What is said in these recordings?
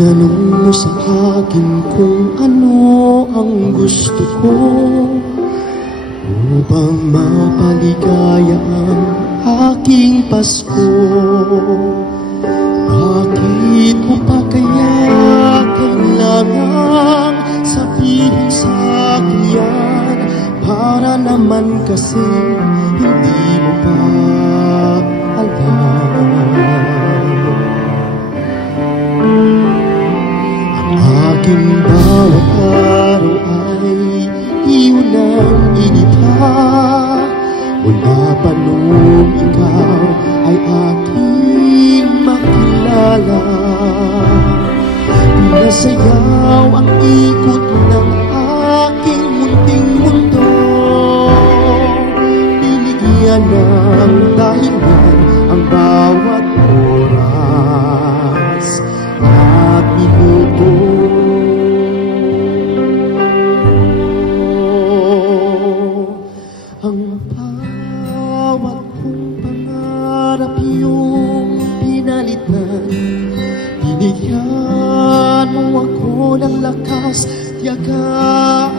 Tinanong mo sa akin kung ano ang gusto ko upang mapaligaya ang aking Pasko. Bakit mo pa kaya kailangang sabihin sa akin yan? Para naman kasi hindi mo pa alam. Aking bawat araw ay iyon ang inita mula pa nung ikaw ay aking makilala. Pinasayaw ang ikot ng aking munting mundo, binigyan ng dahilan ang bawat oras at minuto. Ang bawat kong pangarap iyong pinalitan, binigyan mo ako ng lakas, tiyaga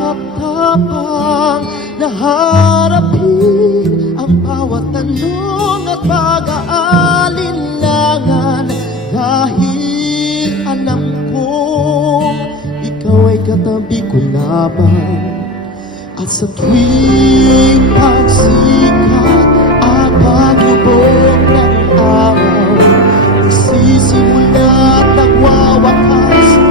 at tapang na harapin ang bawat tanong at pag-aalinlangan. Dahil alam kong ikaw ay katabi ko lamang, at sa tuwing pagsikat at paglubog ng araw, nagsisimula at nagwawakas